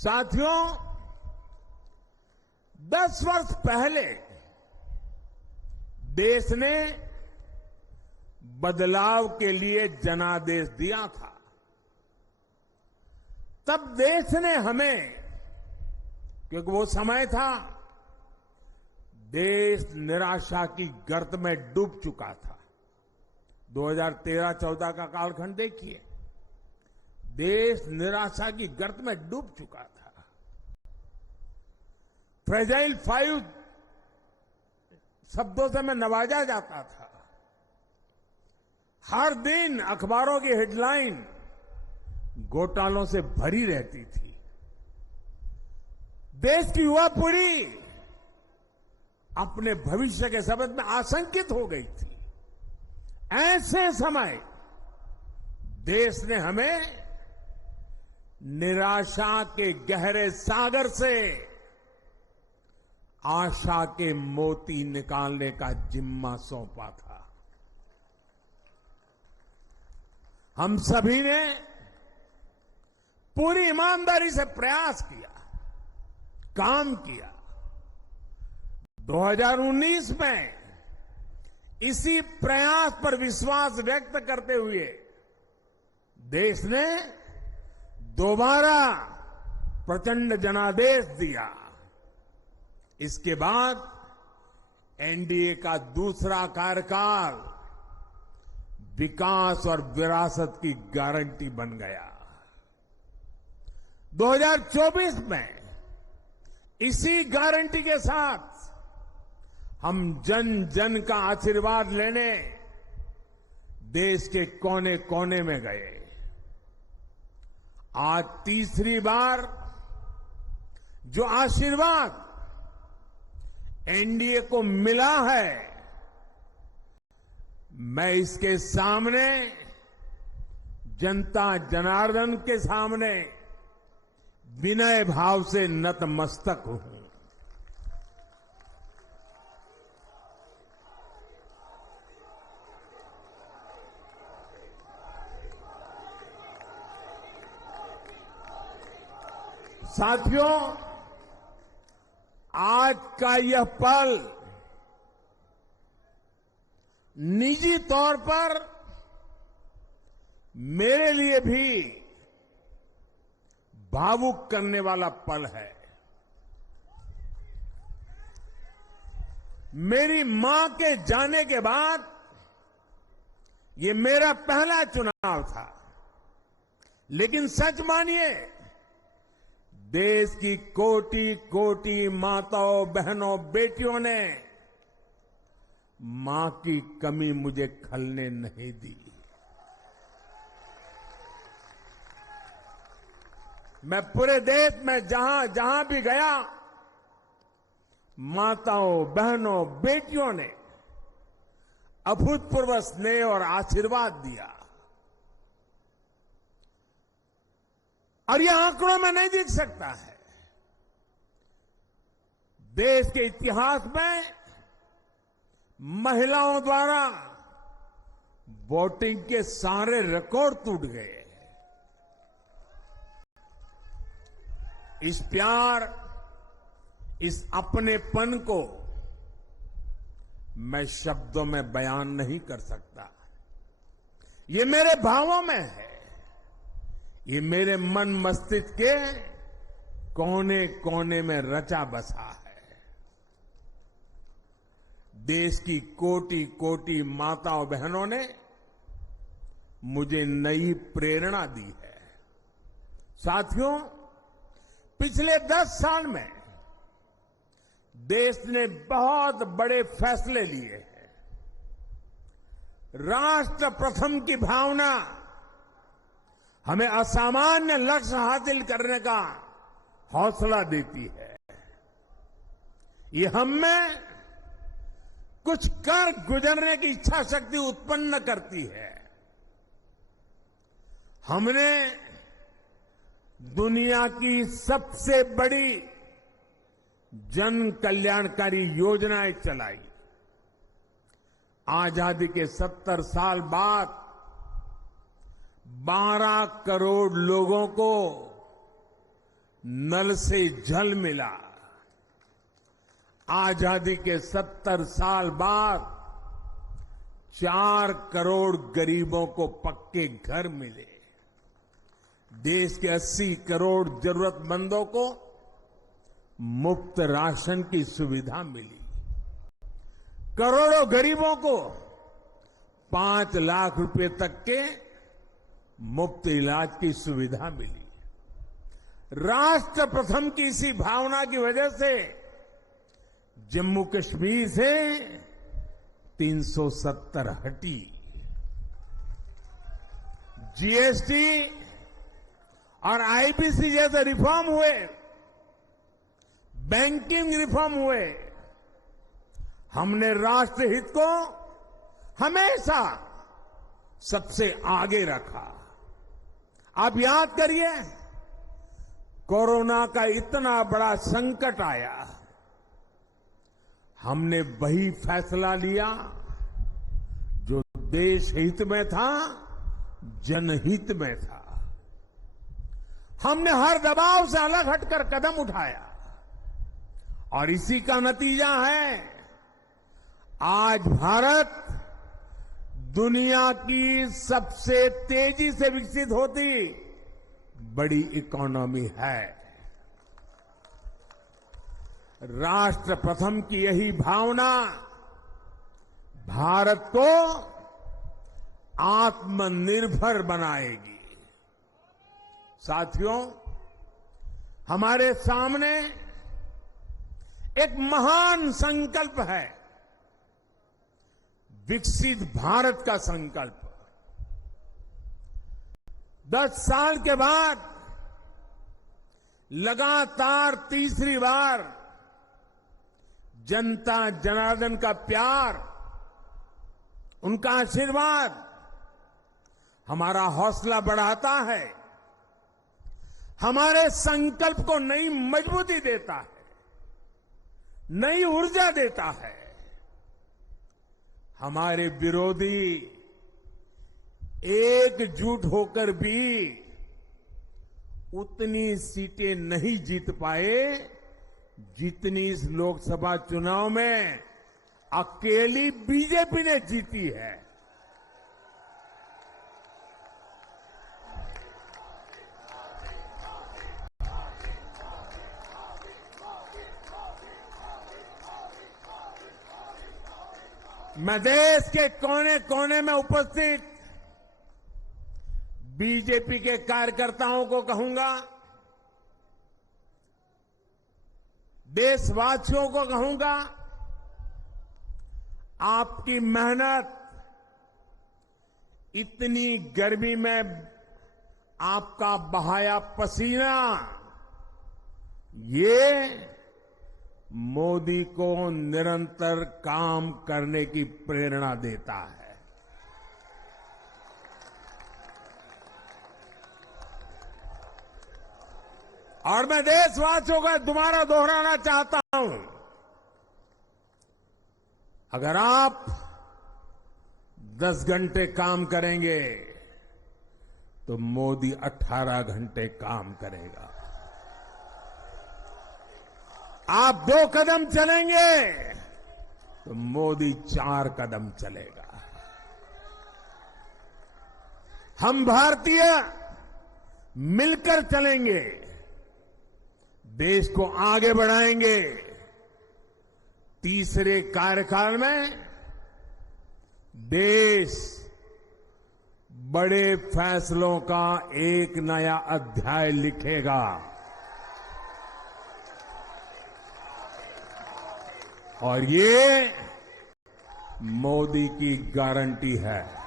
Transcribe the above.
साथियों, 10 वर्ष पहले देश ने बदलाव के लिए जनादेश दिया था। तब देश ने हमें, क्योंकि वो समय था देश निराशा की गर्त में डूब चुका था। 2013-14 का कालखंड देखिए, देश निराशा की गर्त में डूब चुका था। फ्रेजाइल 5 शब्दों से मैं नवाजा जाता था। हर दिन अखबारों की हेडलाइन घोटालों से भरी रहती थी। देश की युवा पीढ़ी अपने भविष्य के संबंध में आशंकित हो गई थी। ऐसे समय देश ने हमें निराशा के गहरे सागर से आशा के मोती निकालने का जिम्मा सौंपा था। हम सभी ने पूरी ईमानदारी से प्रयास किया, काम किया। 2019 में इसी प्रयास पर विश्वास व्यक्त करते हुए देश ने दोबारा प्रचंड जनादेश दिया। इसके बाद एनडीए का दूसरा कार्यकाल विकास और विरासत की गारंटी बन गया। 2024 में इसी गारंटी के साथ हम जन जन का आशीर्वाद लेने देश के कोने कोने में गए। आज तीसरी बार जो आशीर्वाद एनडीए को मिला है, मैं इसके सामने, जनता जनार्दन के सामने विनय भाव से नतमस्तक हूं। साथियों, आज का यह पल निजी तौर पर मेरे लिए भी भावुक करने वाला पल है। मेरी मां के जाने के बाद ये मेरा पहला चुनाव था, लेकिन सच मानिए, देश की कोटि कोटि माताओं, बहनों, बेटियों ने मां की कमी मुझे खलने नहीं दी। मैं पूरे देश में जहां जहां भी गया, माताओं, बहनों, बेटियों ने अभूतपूर्व स्नेह और आशीर्वाद दिया। और यह आंकड़ों में नहीं दिख सकता है। देश के इतिहास में महिलाओं द्वारा वोटिंग के सारे रिकॉर्ड टूट गए। इस प्यार, इस अपनेपन को मैं शब्दों में बयान नहीं कर सकता। ये मेरे भावों में है। ये मेरे मन मस्तिष्क के कोने कोने में रचा बसा है। देश की कोटि कोटि माताओं बहनों ने मुझे नई प्रेरणा दी है। साथियों, पिछले 10 साल में देश ने बहुत बड़े फैसले लिए हैं। राष्ट्र प्रथम की भावना हमें असामान्य लक्ष्य हासिल करने का हौसला देती है। ये हम में कुछ कर गुजरने की इच्छा शक्ति उत्पन्न करती है। हमने दुनिया की सबसे बड़ी जन कल्याणकारी योजनाएं चलाई। आजादी के 70 साल बाद 12 करोड़ लोगों को नल से जल मिला। आजादी के 70 साल बाद 4 करोड़ गरीबों को पक्के घर मिले। देश के 80 करोड़ जरूरतमंदों को मुफ्त राशन की सुविधा मिली। करोड़ों गरीबों को 5 लाख रुपए तक के मुफ्त इलाज की सुविधा मिली। राष्ट्र प्रथम की इसी भावना की वजह से जम्मू कश्मीर से 370 हटी। जीएसटी और आईपीसी जैसे रिफॉर्म हुए, बैंकिंग रिफॉर्म हुए। हमने राष्ट्रहित को हमेशा सबसे आगे रखा। आप याद करिए, कोरोना का इतना बड़ा संकट आया, हमने वही फैसला लिया जो देश हित में था, जनहित में था। हमने हर दबाव से अलग हटकर कदम उठाया और इसी का नतीजा है आज भारत दुनिया की सबसे तेजी से विकसित होती बड़ी इकोनॉमी है। राष्ट्र प्रथम की यही भावना भारत को आत्मनिर्भर बनाएगी। साथियों, हमारे सामने एक महान संकल्प है, विकसित भारत का संकल्प। 10 साल के बाद लगातार तीसरी बार जनता जनार्दन का प्यार, उनका आशीर्वाद हमारा हौसला बढ़ाता है, हमारे संकल्प को नई मजबूती देता है, नई ऊर्जा देता है। हमारे विरोधी एकजुट होकर भी उतनी सीटें नहीं जीत पाए जितनी इस लोकसभा चुनाव में अकेली बीजेपी ने जीती है। मैं देश के कोने कोने में उपस्थित बीजेपी के कार्यकर्ताओं को कहूंगा, देशवासियों को कहूंगा, आपकी मेहनत, इतनी गर्मी में आपका बहाया पसीना, ये मोदी को निरंतर काम करने की प्रेरणा देता है। और मैं देशवासियों का दोबारा दोहराना चाहता हूं, अगर आप 10 घंटे काम करेंगे तो मोदी 18 घंटे काम करेगा। आप 2 कदम चलेंगे तो मोदी 4 कदम चलेगा। हम भारतीय मिलकर चलेंगे, देश को आगे बढ़ाएंगे। तीसरे कार्यकाल में देश बड़े फैसलों का एक नया अध्याय लिखेगा और ये मोदी की गारंटी है।